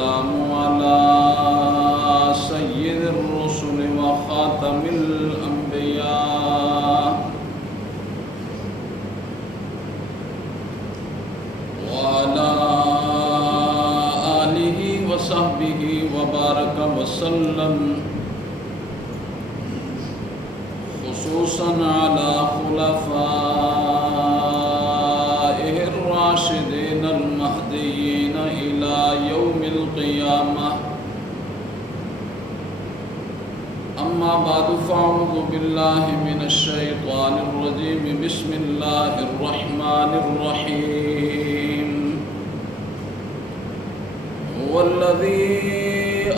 والسلام على سيد الرسل وخاتم الأنبياء وعلى آله وصحبه وبارك وسلم، خصوصا على خلفائه الراشدين المهديين إلى يوم القيامة. أما بعد فأعوذ بالله من الشيطان الرجيم. بسم الله الرحمن الرحيم. هو الذي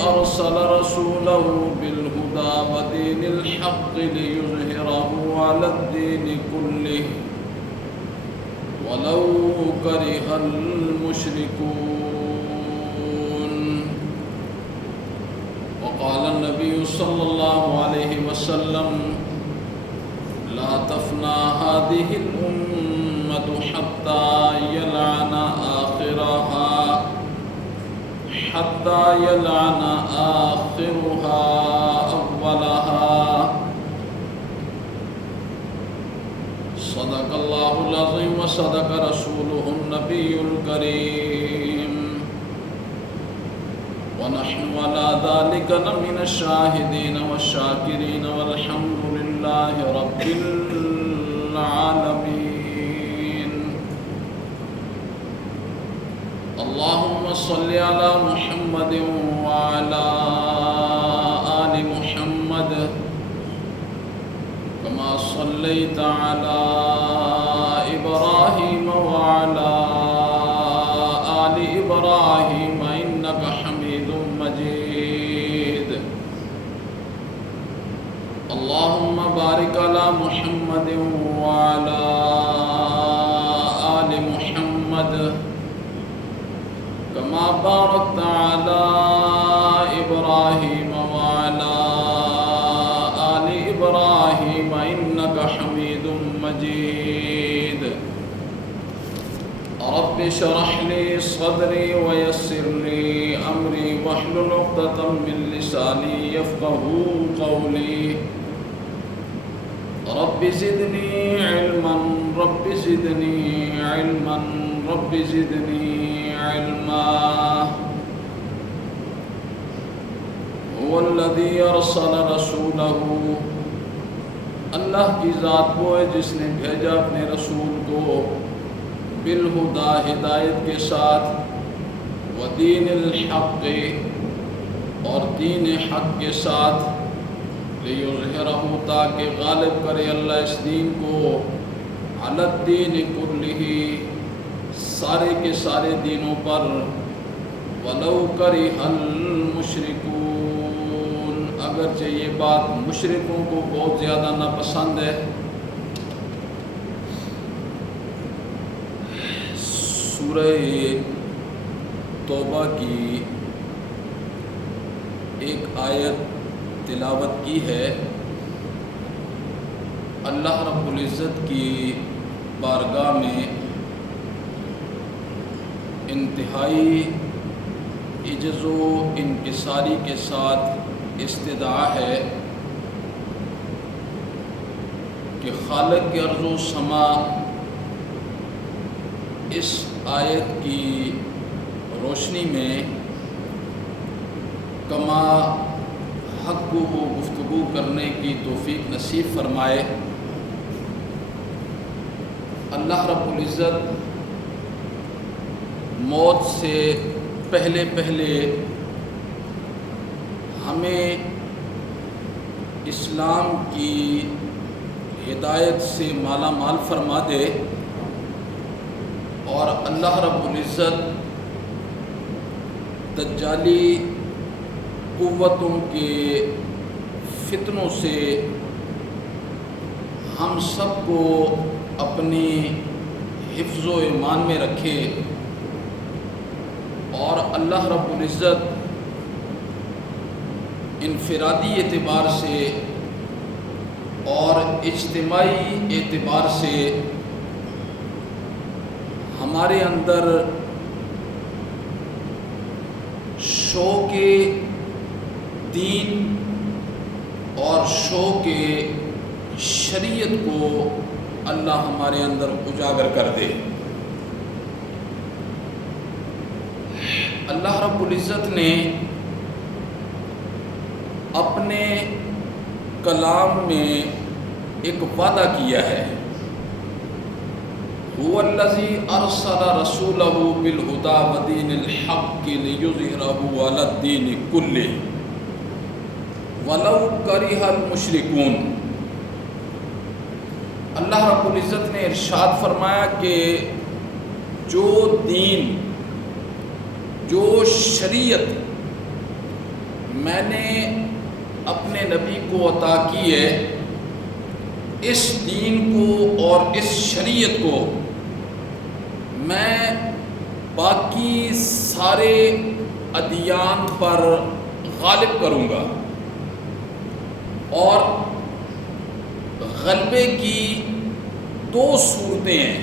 أرسل رسوله بالهدى ودين الحق ليظهره على الدين كله ولو كره المشركون. وقال النبي صلى الله عليه وسلم: لا تفنى هذه الأمة حتى يلعن آخرها أولها. صدق الله العظيم وصدق رسوله النبي الكريم، ونحن على ذلك لمن الشاهدين والشاكرين، والحمد لله رب العالمين. اللهم صل على محمد وعلى آل محمد كما صليت على إبراهيم وعلى آل إبراهيم إنك حميد مجيد. اللهم بارك على محمد وعلى آل محمد كما باركت على إبراهيم وعلى آل إبراهيم إنك حميد مجيد. رب اشرح لي صدري ويسر لي أمري واحلل عقدة من لساني يفقهوا قولي. رب زدني علما رب زدني علما رب زدني علما. هو الذي أرسل رسوله، اللہ کی ذات وہ ہے جس نے بھیجا اپنے رسول کو بالہدا، ہدایت کے ساتھ، ودین الحق، اور دین حق کے ساتھ، لیظہرہ، تاکہ غالب کرے اللہ اس دین کو، علی الدین کلہ، سارے کے سارے دینوں پر، ولو کرہ المشرکون، اگرچہ یہ بات مشرکوں کو بہت زیادہ ناپسند ہے۔ سورہ توبہ کی ایک آیت تلاوت کی ہے۔ اللہ رب العزت کی بارگاہ میں انتہائی عجز و انکساری کے ساتھ استدعا ہے کہ خالق ارض و سما اس آیت کی روشنی میں کما حق کو گفتگو کرنے کی توفیق نصیب فرمائے۔ اللہ رب العزت موت سے پہلے ہمیں اسلام کی ہدایت سے مالا مال فرما دے، اور اللہ رب العزت دجالی قوتوں کے فتنوں سے ہم سب کو اپنی حفظ و ایمان میں رکھے، اور اللہ رب العزت انفرادی اعتبار سے اور اجتماعی اعتبار سے ہمارے اندر شوق دین اور شوق شریعت کو اللہ ہمارے اندر اجاگر کر دے۔ اللہ رب العزت نے اپنے کلام میں ایک وعدہ کیا ہے، هو الذی ارسل رسولہ بالہدی ودین الحق لیظہرہ علی الدین کلہ ولو کرہ المشرکون۔ اللہ رب العزت نے ارشاد فرمایا کہ جو دین، جو شریعت میں نے اپنے نبی کو عطا کی ہے، اس دین کو اور اس شریعت کو میں باقی سارے ادیان پر غالب کروں گا۔ اور غلبے کی دو صورتیں ہیں،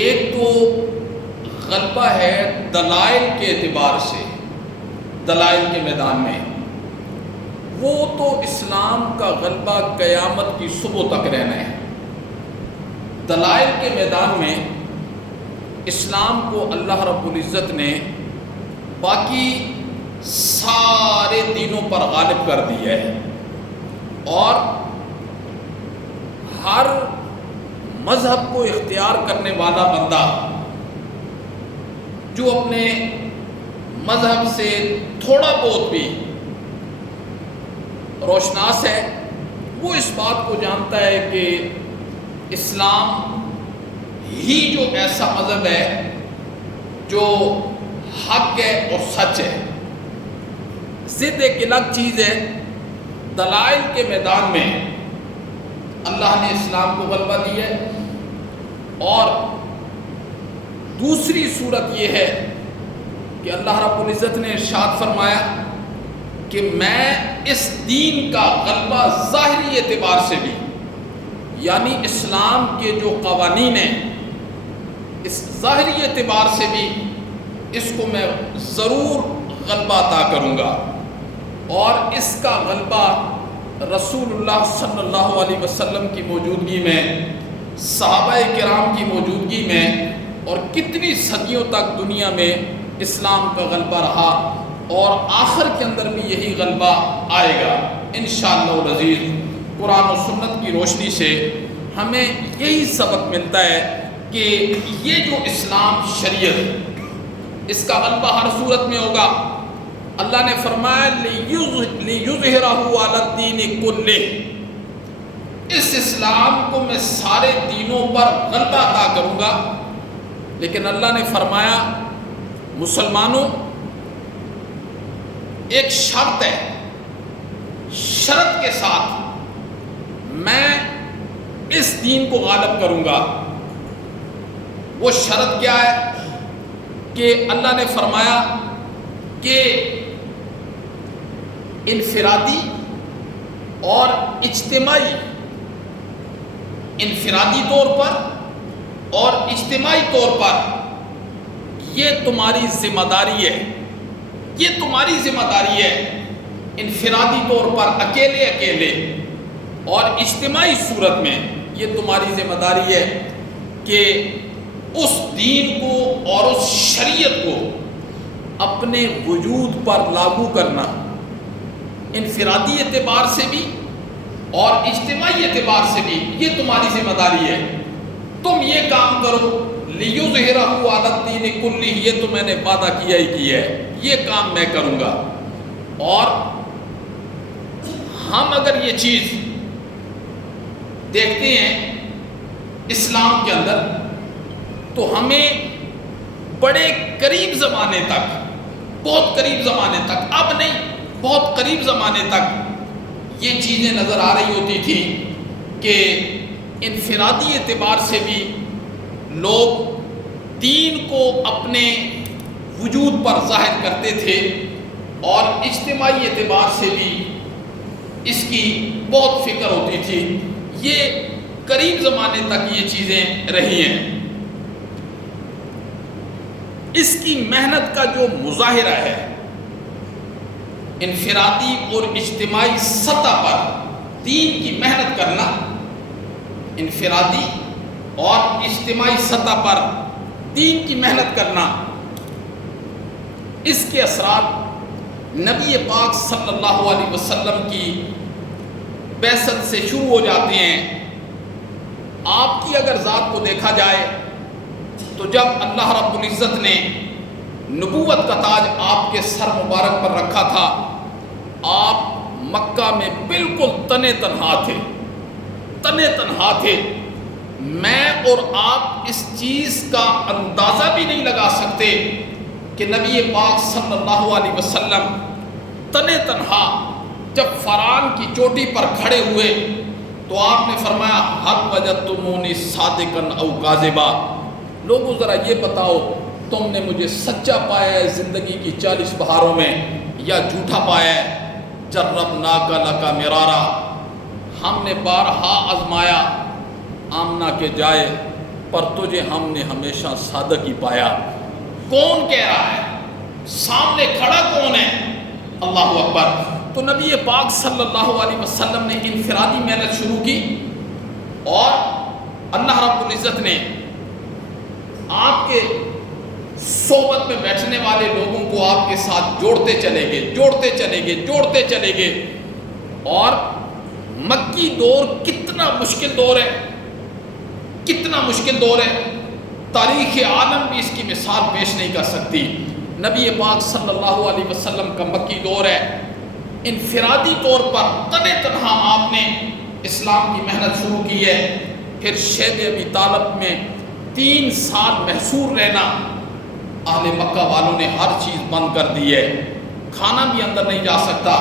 ایک تو غلبہ ہے دلائل کے اعتبار سے، دلائل کے میدان میں، وہ تو اسلام کا غلبہ قیامت کی صبح تک رہنا ہے۔ دلائل کے میدان میں اسلام کو اللہ رب العزت نے باقی سارے دینوں پر غالب کر دیا ہے، اور ہر مذہب کو اختیار کرنے والا بندہ جو اپنے مذہب سے تھوڑا بہت بھی روشناس ہے، وہ اس بات کو جانتا ہے کہ اسلام ہی جو ایسا مذہب ہے جو حق ہے اور سچ ہے۔ ضد ایک الگ چیز ہے۔ دلائل کے میدان میں اللہ نے اسلام کو غلبہ دیا ہے، اور دوسری صورت یہ ہے کہ اللہ رب العزت نے ارشاد فرمایا کہ میں اس دین کا غلبہ ظاہری اعتبار سے بھی، یعنی اسلام کے جو قوانین ہیں، اس ظاہری اعتبار سے بھی اس کو میں ضرور غلبہ عطا کروں گا، اور اس کا غلبہ رسول اللہ صلی اللہ علیہ وسلم کی موجودگی میں، صحابہ کرام کی موجودگی میں، اور کتنی صدیوں تک دنیا میں اسلام کا غلبہ رہا، اور آخر کے اندر بھی یہی غلبہ آئے گا انشاءاللہ العزیز۔ قرآن و سنت کی روشنی سے ہمیں یہی سبق ملتا ہے کہ یہ جو اسلام شریعت، اس کا غلبہ ہر صورت میں ہوگا۔ اللہ نے فرمایا لِیُظْہِرَہُ عَلَى الدِّینِ کُلِّهِ، اس اسلام کو میں سارے دینوں پر غلبہ عطا کروں گا، لیکن اللہ نے فرمایا مسلمانوں ایک شرط ہے، شرط کے ساتھ میں اس دین کو غالب کروں گا۔ وہ شرط کیا ہے کہ اللہ نے فرمایا کہ انفرادی اور اجتماعی، انفرادی طور پر اور اجتماعی طور پر یہ تمہاری ذمہ داری ہے، یہ تمہاری ذمہ داری ہے، انفرادی طور پر اکیلے اکیلے اور اجتماعی صورت میں یہ تمہاری ذمہ داری ہے کہ اس دین کو اور اس شریعت کو اپنے وجود پر لاگو کرنا، انفرادی اعتبار سے بھی اور اجتماعی اعتبار سے بھی یہ تمہاری ذمہ داری ہے۔ تم یہ کام کرو، لِیُظْہِرَہُ عَلَى الدِّینِ کُلِّهِ، یہ تو میں نے وعدہ کیا ہی کیا ہے، یہ کام میں کروں گا۔ اور ہم اگر یہ چیز دیکھتے ہیں اسلام کے اندر، تو ہمیں بڑے قریب زمانے تک، بہت قریب زمانے تک، اب نہیں بہت قریب زمانے تک یہ چیزیں نظر آ رہی ہوتی تھی کہ انفرادی اعتبار سے بھی لوگ دین کو اپنے وجود پر ظاہر کرتے تھے، اور اجتماعی اعتبار سے بھی اس کی بہت فکر ہوتی تھی۔ یہ قریب زمانے تک یہ چیزیں رہی ہیں۔ اس کی محنت کا جو مظاہرہ ہے انفرادی اور اجتماعی سطح پر دین کی محنت کرنا، انفرادی اور اجتماعی سطح پر دین کی محنت کرنا، اس کے اثرات نبی پاک صلی اللہ علیہ وسلم کی بعثت سے شروع ہو جاتے ہیں۔ آپ کی اگر ذات کو دیکھا جائے تو جب اللہ رب العزت نے نبوت کا تاج آپ کے سر مبارک پر رکھا تھا، آپ مکہ میں بالکل تنے تنہا تھے۔ میں اور آپ اس چیز کا اندازہ بھی نہیں لگا سکتے کہ نبی پاک صلی اللہ علیہ وسلم تنے تنہا جب فران کی چوٹی پر کھڑے ہوئے تو آپ نے فرمایا حل وجدتمونی صادقا او کاذبا، لوگوں ذرا یہ بتاؤ تم نے مجھے سچا پایا ہے زندگی کی 40 بہاروں میں یا جھوٹا پایا ہے؟ جربناک لک مرارا، ہم نے بارہا آزمایا آمنہ کے جائے پر تجھے ہم نے ہمیشہ صادق ہی پایا۔ کون کہہ رہا ہے؟ سامنے کھڑا کون ہے؟ اللہ اکبر۔ تو نبی پاک صلی اللہ علیہ وسلم نے انفرادی محنت شروع کی اور اللہ رب العزت نے آپ کے صحبت میں بیٹھنے والے لوگوں کو آپ کے ساتھ جوڑتے چلے گئے۔ اور مکی دور کتنا مشکل دور ہے، تاریخ عالم بھی اس کی مثال پیش نہیں کر سکتی۔ نبی پاک صلی اللہ علیہ وسلم کا مکی دور ہے، انفرادی طور پر تنے تنہا آپ نے اسلام کی محنت شروع کی ہے۔ پھر شیب ابی طالب میں 3 سال محصور رہنا، اہل مکہ والوں نے ہر چیز بند کر دی ہے، کھانا بھی اندر نہیں جا سکتا،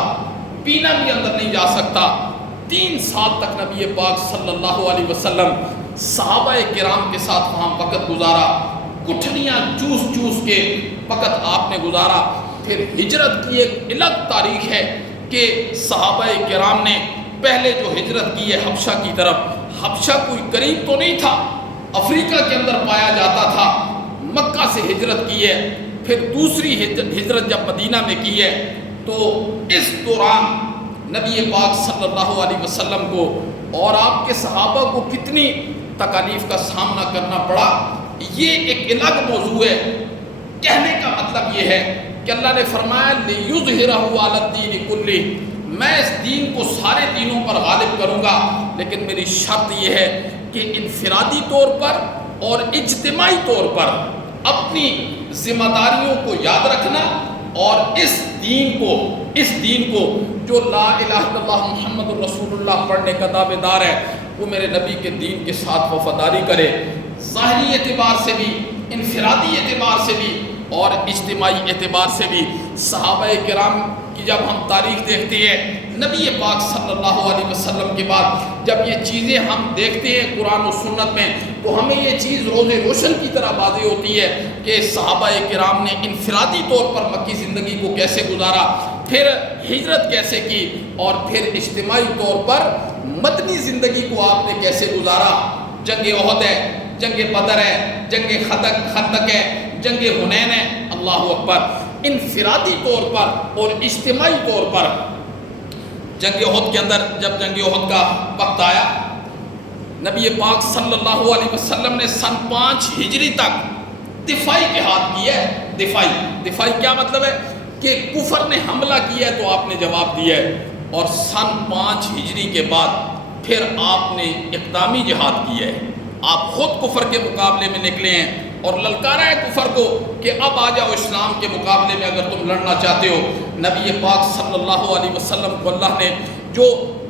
پینا بھی اندر نہیں جا سکتا۔ 3 سال تک نبی پاک صلی اللہ علیہ وسلم صحابہ کرام کے ساتھ وہاں وقت گزارا، گٹھلیاں چوس کے وقت آپ نے گزارا۔ پھر ہجرت کی ایک الگ تاریخ ہے کہ صحابہ کرام نے پہلے جو ہجرت کی ہے حبشہ کی طرف، حبشہ کوئی قریب تو نہیں تھا، افریقہ کے اندر پایا جاتا تھا، مکہ سے ہجرت کی ہے۔ پھر دوسری ہجرت جب مدینہ میں کی ہے تو اس دوران نبی پاک صلی اللہ علیہ وسلم کو اور آپ کے صحابہ کو کتنی تکالیف کا سامنا کرنا پڑا، یہ ایک الگ موضوع ہے۔ کہنے کا مطلب یہ ہے کہ اللہ نے فرمایا لِيُظْهِرَهُ عَلَى الدِّينِ كُلِّهِ، میں اس دین کو سارے دینوں پر غالب کروں گا، لیکن میری شرط یہ ہے کہ انفرادی طور پر اور اجتماعی طور پر اپنی ذمہ داریوں کو یاد رکھنا اور اس دین کو جو لا الہ الا اللہ محمد الرسول اللہ پڑھنے کا دعوے دار ہے وہ میرے نبی کے دین کے ساتھ وفاداری کرے، ظاہری اعتبار سے بھی، انفرادی اعتبار سے بھی اور اجتماعی اعتبار سے بھی۔ صحابہ کرام کی جب ہم تاریخ دیکھتے ہیں، نبی پاک صلی اللہ علیہ وسلم کے بعد جب یہ چیزیں ہم دیکھتے ہیں قرآن و سنت میں تو ہمیں یہ چیز روز روشن کی طرح واضح ہوتی ہے کہ صحابہ کرام نے انفرادی طور پر مکی زندگی کو کیسے گزارا، پھر ہجرت کیسے کی اور پھر اجتماعی طور پر مدنی زندگی کو آپ نے کیسے گزارا۔ جنگ احد ہے، جنگ بدر ہے، جنگ خندق ہے، جنگ حنین ہے، اللہ اکبر۔ انفرادی طور پر اور اجتماعی طور پر جنگ احد کے اندر جب جنگ احد کا وقت آیا، نبی پاک صلی اللہ علیہ وسلم نے سن 5 ہجری تک دفاعی جہاد کی ہے۔ دفاعی کیا مطلب ہے کہ کفر نے حملہ کیا ہے تو آپ نے جواب دیا ہے، اور سن 5 ہجری کے بعد پھر آپ نے اقدامی جہاد کیا ہے۔ آپ خود کفر کے مقابلے میں نکلے ہیں اور للکارا ہے کفر کو کہ اب آ جاؤ اسلام کے مقابلے میں اگر تم لڑنا چاہتے ہو۔ نبی پاک صلی اللہ علیہ وسلم کو اللہ نے جو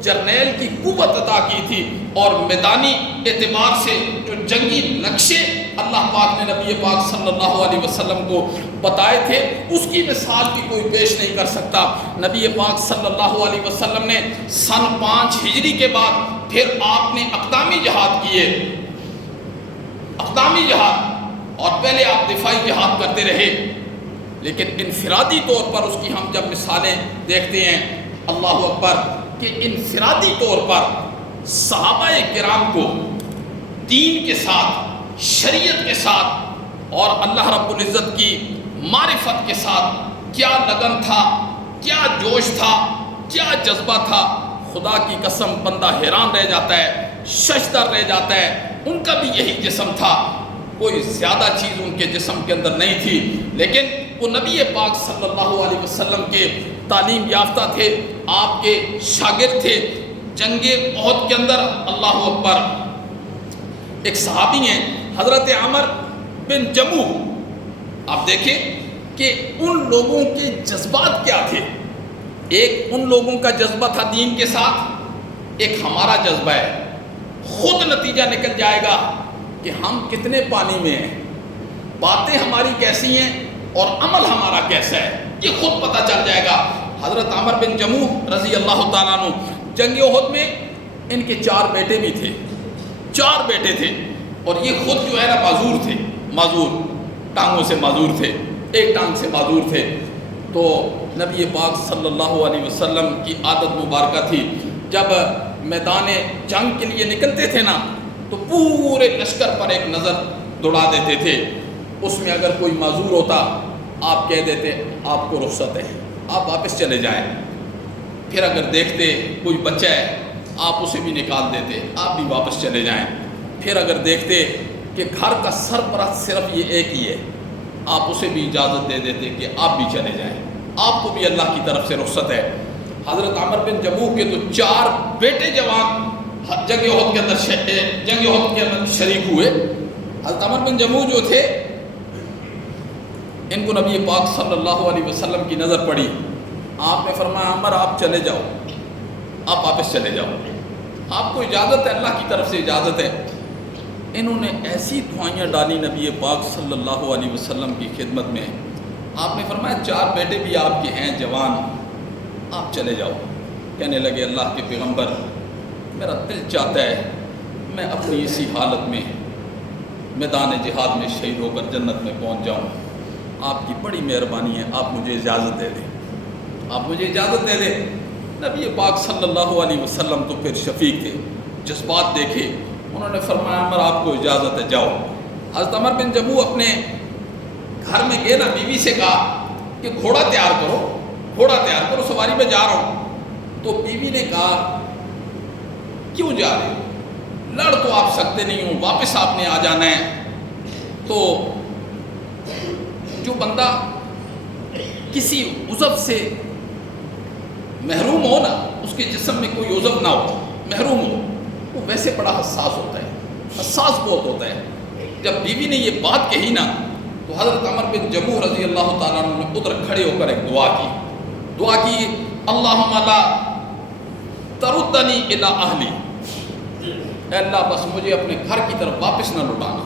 جرنیل کی قوت عطا کی تھی اور میدانی اعتبار سے جو جنگی نقشے اللہ پاک نے نبی پاک صلی اللہ علیہ وسلم کو بتائے تھے، اس کی مثال بھی کوئی پیش نہیں کر سکتا۔ نبی پاک صلی اللہ علیہ وسلم نے سن 5 ہجری کے بعد پھر آپ نے اقدامی جہاد کیے، اقدامی جہاد، اور پہلے آپ دفاعی جہاد کرتے رہے، لیکن انفرادی طور پر اس کی ہم جب مثالیں دیکھتے ہیں، اللہ اکبر، کہ انفرادی طور پر صحابہ کرام کو دین کے ساتھ، شریعت کے ساتھ اور اللہ رب العزت کی معرفت کے ساتھ کیا لگن تھا، کیا جوش تھا، کیا جذبہ تھا، خدا کی قسم بندہ حیران رہ جاتا ہے، ششدر رہ جاتا ہے۔ ان کا بھی یہی جسم تھا، کوئی زیادہ چیز ان کے جسم کے اندر نہیں تھی، لیکن وہ نبی پاک صلی اللہ علیہ وسلم کے تعلیم یافتہ تھے، آپ کے شاگرد تھے۔ جنگ احد کے اندر اللہ اکبر ایک صحابی ہیں حضرت عمر بن جموح، آپ دیکھیں کہ ان لوگوں کے جذبات کیا تھے۔ ایک ان لوگوں کا جذبہ تھا دین کے ساتھ، ایک ہمارا جذبہ ہے۔ خود نتیجہ نکل جائے گا کہ ہم کتنے پانی میں ہیں، باتیں ہماری کیسی ہیں اور عمل ہمارا کیسا ہے، یہ خود پتہ چل جائے گا۔ حضرت عمر بن جموح رضی اللہ تعالیٰ عنہ جنگ احد میں ان کے 4 بیٹے بھی تھے، 4 بیٹے تھے، اور یہ خود جو ہے نا معذور تھے، معذور، ٹانگوں سے معذور تھے، ایک ٹانگ سے معذور تھے۔ تو نبی پاک صلی اللہ علیہ وسلم کی عادت مبارکہ تھی، جب میدان جنگ کے لیے نکلتے تھے نا تو پورے لشکر پر ایک نظر دوڑا دیتے تھے۔ اس میں اگر کوئی معذور ہوتا آپ کہہ دیتے آپ کو رخصت ہے، آپ واپس چلے جائیں۔ پھر اگر دیکھتے کوئی بچہ ہے آپ اسے بھی نکال دیتے، آپ بھی واپس چلے جائیں۔ پھر اگر دیکھتے کہ گھر کا سرپرست صرف یہ ایک ہی ہے، آپ اسے بھی اجازت دے دیتے کہ آپ بھی چلے جائیں، آپ کو بھی اللہ کی طرف سے رخصت ہے۔ حضرت عمر بن جموح کے تو 4 بیٹے جوان جنگ احد کے اندر شریک ہوئے۔ حضرت عمر بن جموح جو تھے، ان کو نبی پاک صلی اللہ علیہ وسلم کی نظر پڑی، آپ نے فرمایا عمر آپ چلے جاؤ، آپ واپس چلے جاؤ، آپ کو اجازت ہے، اللہ کی طرف سے اجازت ہے۔ انہوں نے ایسی دعائیاں ڈالی نبی پاک صلی اللہ علیہ وسلم کی خدمت میں، آپ نے فرمایا 4 بیٹے بھی آپ کے ہیں جوان، آپ چلے جاؤ۔ کہنے لگے اللہ کے پیغمبر، میرا دل چاہتا ہے میں اپنی اسی حالت میں میدان جہاد میں شہید ہو کر جنت میں پہنچ جاؤں، آپ کی بڑی مہربانی ہے، آپ مجھے اجازت دے دیں، آپ مجھے اجازت دے دیں۔ نبی پاک صلی اللہ علیہ وسلم تو پھر شفیق تھے، جذبات دیکھے، انہوں نے فرمایا عمر آپ کو اجازت ہے، جاؤ۔ حضرت عمر بن جموح اپنے گھر میں گئے نا، بیوی سے کہا کہ گھوڑا تیار کرو، گھوڑا تیار کرو، سواری میں جا رہا ہوں۔ تو بیوی نے کہا کیوں جا رہے ہو، لڑ تو آپ سکتے نہیں ہو، واپس آپ نے آ جانا ہے۔ تو جو بندہ کسی عضو سے محروم ہو نا، اس کے جسم میں کوئی عضو نہ ہو، محروم ہو، وہ ویسے بڑا حساس ہوتا ہے، حساس بہت ہوتا ہے۔ جب بیوی نے یہ بات کہی نا تو حضرت عمر بن جموح رضی اللہ تعالیٰ عنہ نے ادھر کھڑے ہو کر ایک دعا کی، اللہم لا تردنی الی اہلی، اے اللہ بس مجھے اپنے گھر کی طرف واپس نہ لٹانا،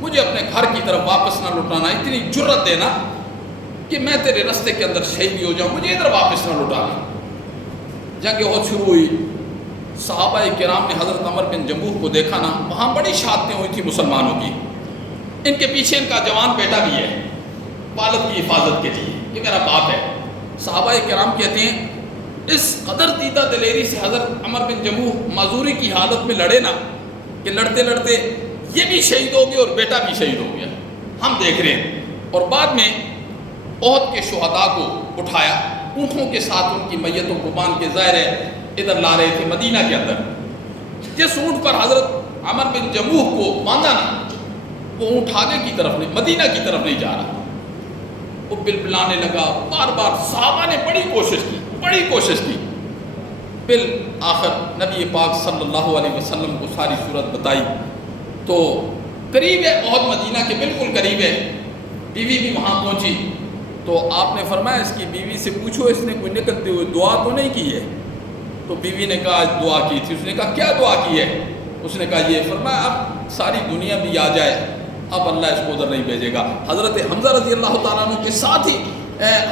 مجھے اپنے گھر کی طرف واپس نہ لٹانا، اتنی جرت دینا کہ میں تیرے رستے کے اندر شہید بھی ہو جاؤں، مجھے ادھر واپس نہ لٹانا۔ جنگ احد شروع ہوئی، صحابہ کرام نے حضرت عمر بن جموح کو دیکھا نا، وہاں بڑی شہادتیں ہوئی تھی مسلمانوں کی، ان کے پیچھے ان کا جوان بیٹا بھی ہے والد کی حفاظت کے لیے، یہ میرا باپ ہے۔ صحابہ کرام کہتے ہیں اس قدر دیدہ دلیری سے حضرت عمر بن جموح معذوری کی حالت میں لڑے نا کہ لڑتے لڑتے یہ بھی شہید ہو گیا اور بیٹا بھی شہید ہو گیا، ہم دیکھ رہے ہیں۔ اور بعد میں احد کے شہداء کو اٹھایا، اونٹوں کے ساتھ ان کی میتوں کو باندھ کے ظاہر ہے ادھر لا رہے تھے مدینہ کے اندر۔ جس اونٹ پر حضرت عمر بن جموح کو باندھا نا، وہ اونٹ آگے کی طرف نہیں، مدینہ کی طرف نہیں جا رہا، وہ بلبلانے لگا، بار بار صحابہ نے بڑی کوشش کی، بالآخر نبی پاک صلی اللہ علیہ وسلم کو ساری صورت بتائی تو قریب ہے، احد مدینہ کے بالکل قریب ہے، بیوی بھی وہاں پہنچی تو آپ نے فرمایا اس کی بیوی سے پوچھو اس نے کوئی نکلتے ہوئے دعا تو نہیں کی ہے؟ تو بیوی نے کہا دعا کی تھی۔ اس نے کہا کیا دعا کی ہے؟ اس نے کہا یہ، فرمایا اب ساری دنیا بھی آ جائے، اب اللہ اس کو ادھر نہیں بھیجے گا۔ حضرت حمزہ رضی اللہ تعالیٰ عنہ کے ساتھ ہی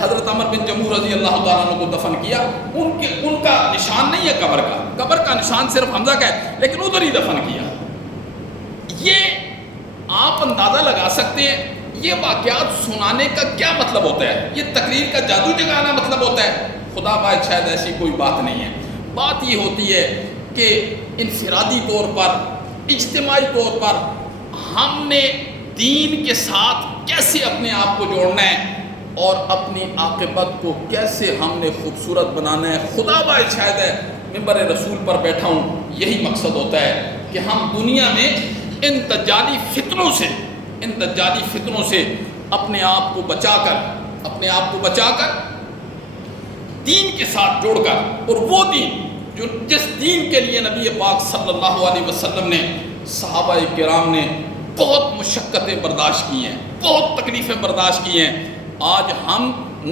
حضرت عمر بن جموح رضی اللہ تعالیٰ عنہ کو دفن کیا۔ ان کا نشان نہیں ہے قبر کا نشان صرف حمزہ کا ہے، لیکن ادھر ہی دفن کیا۔ یہ آپ اندازہ لگا سکتے ہیں یہ واقعات سنانے کا کیا مطلب ہوتا ہے، یہ تقریر کا جادو جگانا مطلب ہوتا ہے؟ خدا باید شاید ایسی کوئی بات نہیں ہے۔ بات یہ ہوتی ہے کہ انفرادی طور پر، اجتماعی طور پر ہم نے دین کے ساتھ کیسے اپنے آپ کو جوڑنا ہے اور اپنی عاقبت کو کیسے ہم نے خوبصورت بنانا ہے. خدا باعث شاید ہے منبر رسول پر بیٹھا ہوں، یہی مقصد ہوتا ہے کہ ہم دنیا میں ان دجالی فتنوں سے اپنے آپ کو بچا کر دین کے ساتھ جوڑ کر، اور وہ دین جس دین کے لیے نبی پاک صلی اللہ علیہ وسلم نے، صحابہ کرام نے بہت مشقتیں برداشت کی ہیں، بہت تکلیفیں برداشت کی ہیں. آج ہم ان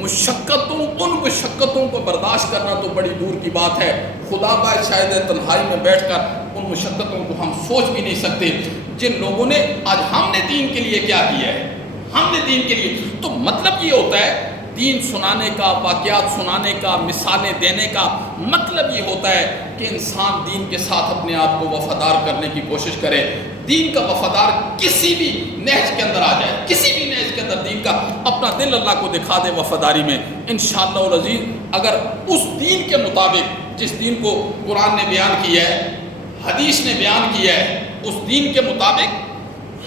مشقتوں کو برداشت کرنا تو بڑی دور کی بات ہے. خدا باعث شاید ہے تنہائی میں بیٹھ کر ان مشقتوں کو ہم سوچ بھی نہیں سکتے جن لوگوں نے آج ہم نے دین کے لیے کیا کیا ہے. ہم نے دین کے لیے، تو مطلب یہ ہوتا ہے دین سنانے کا، واقعات سنانے کا، مثالیں دینے کا مطلب یہ ہوتا ہے کہ انسان دین کے ساتھ اپنے آپ کو وفادار کرنے کی کوشش کرے. دین کا وفادار کسی بھی نہج کے اندر آ جائے، کسی بھی نہج کے اندر دین کا اپنا دل اللہ کو دکھا دے وفاداری میں، انشاءاللہ العزیز اگر اس دین کے مطابق جس دین کو قرآن نے بیان کیا ہے، حدیث نے بیان کیا ہے، اس دین کے مطابق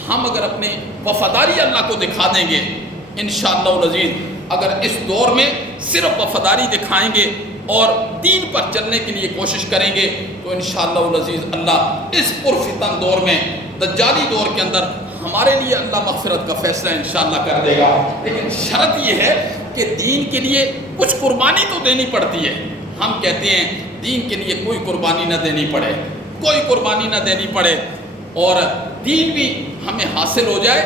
ہم اگر اپنے وفاداری اللہ کو دکھا دیں گے، انشاءاللہ العزیز اگر اس دور میں صرف وفاداری دکھائیں گے اور دین پر چلنے کے لیے کوشش کریں گے تو انشاءاللہ العزیز اللہ اس پرفتن دور میں، دجالی دور کے اندر ہمارے لیے اللہ مغفرت کا فیصلہ انشاءاللہ کر دے گا. لیکن شرط یہ ہے کہ دین کے لیے کچھ قربانی تو دینی پڑتی ہے. ہم کہتے ہیں دین کے لیے کوئی قربانی نہ دینی پڑے اور دین بھی ہمیں حاصل ہو جائے،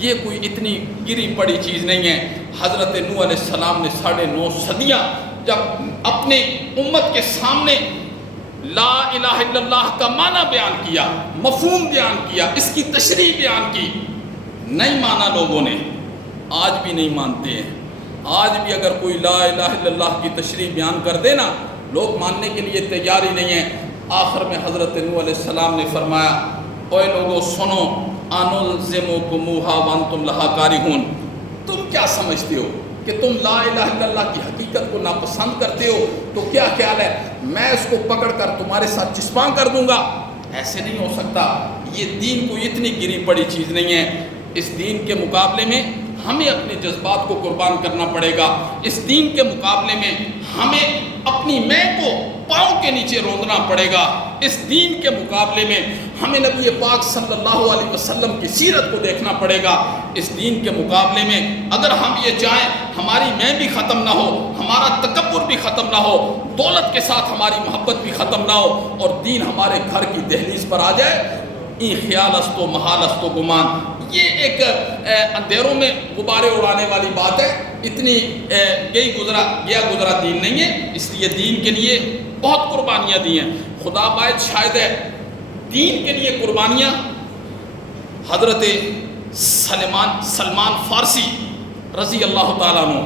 یہ کوئی اتنی گری پڑی چیز نہیں ہے. حضرت نوح علیہ السلام نے 9.5 صدیاں جب اپنے امت کے سامنے لا الہ الا اللہ کا معنی بیان کیا، مفہوم بیان کیا، اس کی تشریح بیان کی، نہیں مانا لوگوں نے. آج بھی نہیں مانتے ہیں. آج بھی اگر کوئی لا الہ الا اللہ کی تشریح بیان کر دے نا، لوگ ماننے کے لیے تیار ہی نہیں ہیں. آخر میں حضرت نوح علیہ السلام نے فرمایا، اوے لوگوں سنو، انلزمکموہا وانتم لہا کارہون. تم کیا سمجھتے ہو کہ تم لا الہ الا اللہ کی حقیقت کو ناپسند کرتے ہو تو کیا خیال ہے میں اس کو پکڑ کر تمہارے ساتھ چسپاں کر دوں گا؟ ایسے نہیں ہو سکتا. یہ دین کو اتنی گری پڑی چیز نہیں ہے. اس دین کے مقابلے میں ہمیں اپنے جذبات کو قربان کرنا پڑے گا. اس دین کے مقابلے میں ہمیں اپنی میں کو پاؤں کے نیچے روندنا پڑے گا. اس دین کے مقابلے میں ہمیں نبی پاک صلی اللہ علیہ وسلم کی سیرت کو دیکھنا پڑے گا. اس دین کے مقابلے میں اگر ہم یہ چاہیں ہماری میں بھی ختم نہ ہو، ہمارا تکبر بھی ختم نہ ہو، دولت کے ساتھ ہماری محبت بھی ختم نہ ہو اور دین ہمارے گھر کی دہلیز پر آ جائے، این خیال است و محال است و گمان، یہ ایک اندھیروں میں غبارے اڑانے والی بات ہے. اتنی گیا گزرا دین نہیں ہے. اس لیے دین کے لیے بہت قربانیاں دی ہیں. خدا باعث شاید ہے دین کے لیے قربانیاں حضرت سلمان فارسی رضی اللہ تعالیٰ عنہ،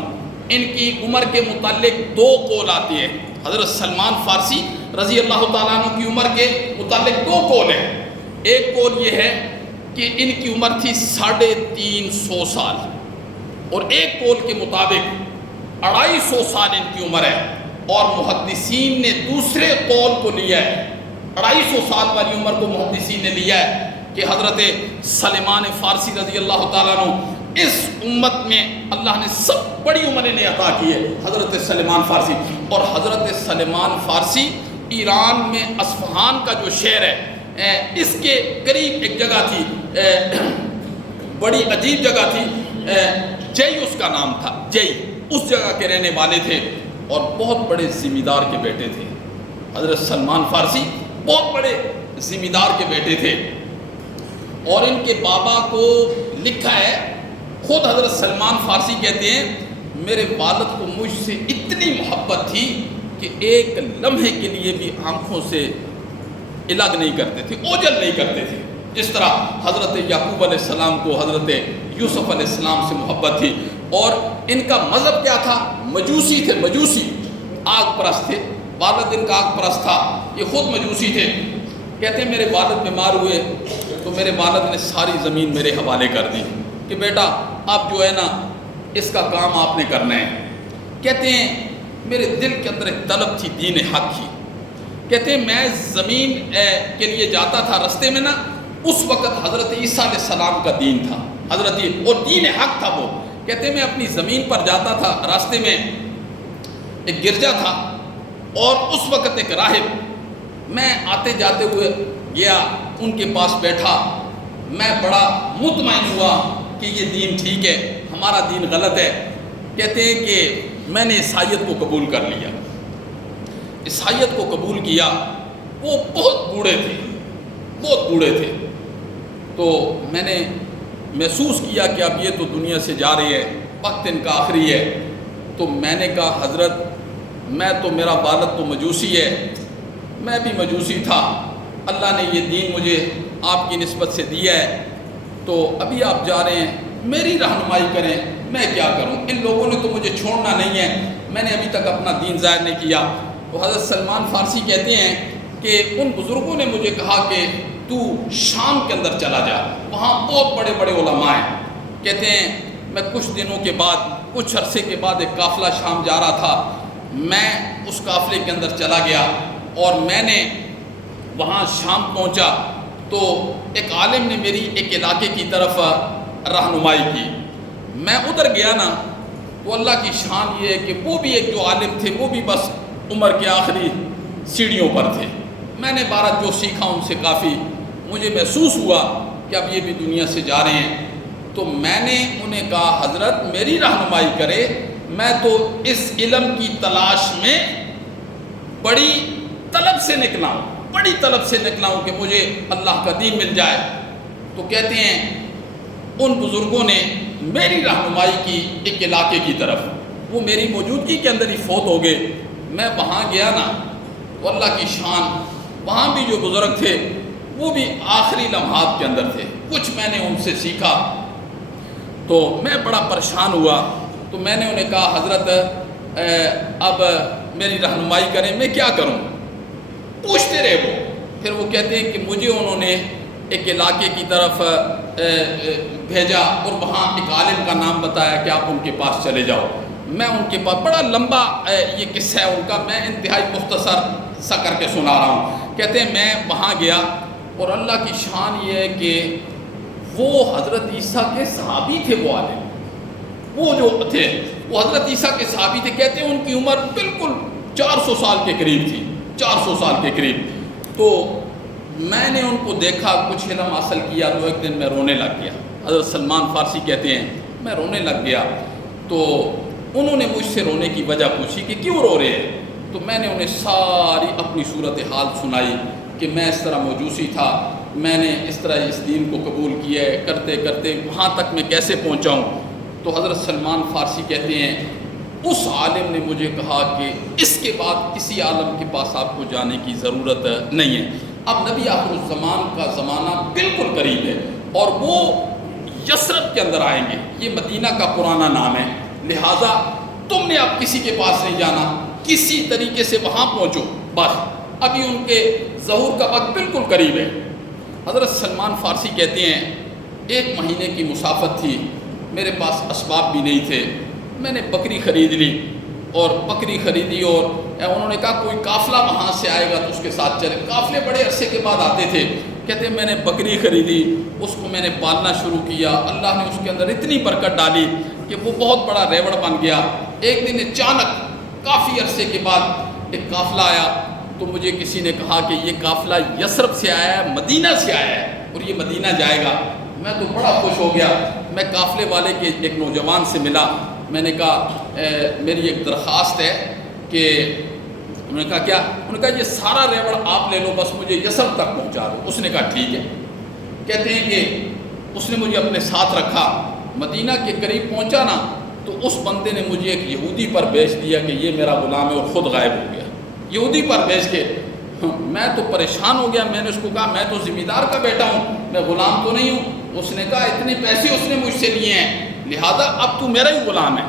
ان کی عمر کے متعلق 2 قول آتے ہیں. حضرت سلمان فارسی رضی اللہ تعالیٰ عنہ کی عمر کے متعلق 2 قول ہیں. ایک قول یہ ہے کہ ان کی عمر تھی 350 سال، اور ایک قول کے مطابق 250 سال ان کی عمر ہے. اور محدثین نے دوسرے قول کو لیا ہے، 250 سال والی عمر کو محدثین نے لیا ہے کہ حضرت سلمان فارسی رضی اللہ تعالیٰ عنہ اس امت میں اللہ نے سب بڑی عمر انہیں عطا کی ہے، حضرت سلمان فارسی. اور حضرت سلمان فارسی ایران میں اصفہان کا جو شہر ہے اس کے قریب ایک جگہ تھی، بڑی عجیب جگہ تھی، جئی اس کا نام تھا، جئی. اس جگہ کے رہنے والے تھے اور بہت بڑے ذمہ دار کے بیٹے تھے. حضرت سلمان فارسی بہت بڑے ذمہ دار کے بیٹے تھے اور ان کے بابا کو لکھا ہے، خود حضرت سلمان فارسی کہتے ہیں میرے والد کو مجھ سے اتنی محبت تھی کہ ایک لمحے کے لیے بھی آنکھوں سے الگ نہیں کرتے تھے، اوجل نہیں کرتے تھے. جس طرح حضرت یعقوب علیہ السلام کو حضرت یوسف علیہ السلام سے محبت تھی. اور ان کا مذہب کیا تھا؟ مجوسی تھے، مجوسی، آگ پرست تھے. والد ان کا آگ پرست تھا، یہ خود مجوسی تھے. کہتے ہیں میرے والد بیمار ہوئے تو میرے والد نے ساری زمین میرے حوالے کر دی کہ بیٹا آپ جو ہے نا اس کا کام آپ نے کرنا ہے. کہتے ہیں میرے دل کے اندر ایک طلب تھی دین حق کی. کہتے ہیں میں زمین کے لیے جاتا تھا، رستے میں نا اس وقت حضرت عیسیٰ علیہ السلام کا دین تھا، حضرت یہ، اور دین حق تھا وہ. کہتے میں اپنی زمین پر جاتا تھا، راستے میں ایک گرجا تھا اور اس وقت ایک راہب، میں آتے جاتے ہوئے گیا ان کے پاس بیٹھا، میں بڑا مطمئن ہوا کہ یہ دین ٹھیک ہے، ہمارا دین غلط ہے. کہتے ہیں کہ میں نے عیسائیت کو قبول کر لیا. عیسائیت کو قبول کیا. وہ بہت بوڑھے تھے، بہت بوڑھے تھے. تو میں نے محسوس کیا کہ اب یہ تو دنیا سے جا رہی ہے، وقت ان کا آخری ہے. تو میں نے کہا حضرت میں تو، میرا والد تو مجوسی ہے، میں بھی مجوسی تھا، اللہ نے یہ دین مجھے آپ کی نسبت سے دیا ہے، تو ابھی آپ جا رہے ہیں، میری رہنمائی کریں، میں کیا کروں؟ ان لوگوں نے تو مجھے چھوڑنا نہیں ہے، میں نے ابھی تک اپنا دین ظاہر نہیں کیا. تو حضرت سلمان فارسی کہتے ہیں کہ ان بزرگوں نے مجھے کہا کہ تو شام کے اندر چلا جا، وہاں بہت بڑے بڑے علماء ہیں. کہتے ہیں میں کچھ دنوں کے بعد، کچھ عرصے کے بعد ایک قافلہ شام جا رہا تھا، میں اس قافلے کے اندر چلا گیا اور میں نے وہاں شام پہنچا تو ایک عالم نے میری ایک علاقے کی طرف رہنمائی کی. میں ادھر گیا نا تو اللہ کی شان یہ ہے کہ وہ بھی ایک جو عالم تھے وہ بھی بس عمر کے آخری سیڑھیوں پر تھے. میں نے بارہ جو سیکھا ان سے کافی مجھے محسوس ہوا کہ اب یہ بھی دنیا سے جا رہے ہیں. تو میں نے انہیں کہا حضرت میری رہنمائی کرے، میں تو اس علم کی تلاش میں بڑی طلب سے نکلا ہوں، بڑی طلب سے نکلا ہوں کہ مجھے اللہ کا دین مل جائے. تو کہتے ہیں ان بزرگوں نے میری رہنمائی کی ایک علاقے کی طرف، وہ میری موجودگی کے اندر ہی فوت ہو گئے. میں وہاں گیا نا تو اللہ کی شان، وہاں بھی جو بزرگ تھے وہ بھی آخری لمحات کے اندر تھے. کچھ میں نے ان سے سیکھا تو میں بڑا پریشان ہوا. تو میں نے انہیں کہا حضرت اب میری رہنمائی کریں، میں کیا کروں؟ پوچھتے رہے وہ. پھر وہ کہتے ہیں کہ مجھے انہوں نے ایک علاقے کی طرف بھیجا اور وہاں ایک عالم کا نام بتایا کہ آپ ان کے پاس چلے جاؤ. میں ان کے پاس، بڑا لمبا یہ قصہ ہے ان کا، میں انتہائی مختصر سا کر کے سنا رہا ہوں. کہتے ہیں میں وہاں گیا اور اللہ کی شان یہ ہے کہ وہ حضرت عیسیٰ کے صحابی تھے. وہ عالم وہ جو تھے وہ حضرت عیسیٰ کے صحابی تھے. کہتے ہیں ان کی عمر بالکل 400 سال کے قریب تھی، 400 سال کے قریب. تو میں نے ان کو دیکھا، کچھ علم حاصل کیا تو ایک دن میں رونے لگ گیا. حضرت سلمان فارسی کہتے ہیں میں رونے لگ گیا. تو انہوں نے مجھ سے رونے کی وجہ پوچھی کہ کیوں رو رہے ہیں؟ تو میں نے انہیں ساری اپنی صورتحال سنائی کہ میں اس طرح موجوسی تھا، میں نے اس طرح اس دین کو قبول کیا ہے، کرتے کرتے وہاں تک میں کیسے پہنچا ہوں. تو حضرت سلمان فارسی کہتے ہیں اس عالم نے مجھے کہا کہ اس کے بعد کسی عالم کے پاس آپ کو جانے کی ضرورت نہیں ہے، اب نبی آخر الزمان کا زمانہ بالکل قریب ہے اور وہ یثرب کے اندر آئیں گے. یہ مدینہ کا پرانا نام ہے، لہٰذا تم نے اب کسی کے پاس نہیں جانا، کسی طریقے سے وہاں پہنچو بس، ابھی ان کے ظہور کا وقت بالکل قریب ہے. حضرت سلمان فارسی کہتے ہیں 1 مہینے کی مسافت تھی، میرے پاس اسباب بھی نہیں تھے. میں نے بکری خرید لی اور بکری خریدی اور انہوں نے کہا کوئی قافلہ وہاں سے آئے گا تو اس کے ساتھ چلے. قافلے بڑے عرصے کے بعد آتے تھے. کہتے ہیں میں نے بکری خریدی، اس کو میں نے پالنا شروع کیا. اللہ نے اس کے اندر اتنی برکت ڈالی کہ وہ بہت بڑا ریوڑ بن گیا. ایک دن اچانک کافی عرصے کے بعد ایک قافلہ آیا تو مجھے کسی نے کہا کہ یہ قافلہ یثرب سے آیا ہے، مدینہ سے آیا ہے اور یہ مدینہ جائے گا. میں تو بڑا خوش ہو گیا. میں قافلے والے کے ایک نوجوان سے ملا. میں نے کہا میری ایک درخواست ہے کہ، انہوں نے کہا کیا؟ انہوں نے کہا یہ سارا ریوڑ آپ لے لو، بس مجھے یثرب تک پہنچا دو. اس نے کہا ٹھیک ہے. کہتے ہیں کہ اس نے مجھے اپنے ساتھ رکھا. مدینہ کے قریب پہنچا نا تو اس بندے نے مجھے ایک یہودی پر بیچ دیا کہ یہ میرا غلام ہے اور خود غائب ہو گیا. یہودی پر بیچ کے میں تو پریشان ہو گیا. میں نے اس کو کہا میں تو ذمہ دار کا بیٹا ہوں، میں غلام تو نہیں ہوں. اس نے کہا اتنے پیسے اس نے مجھ سے لیے ہیں لہذا اب تو میرا ہی غلام ہے.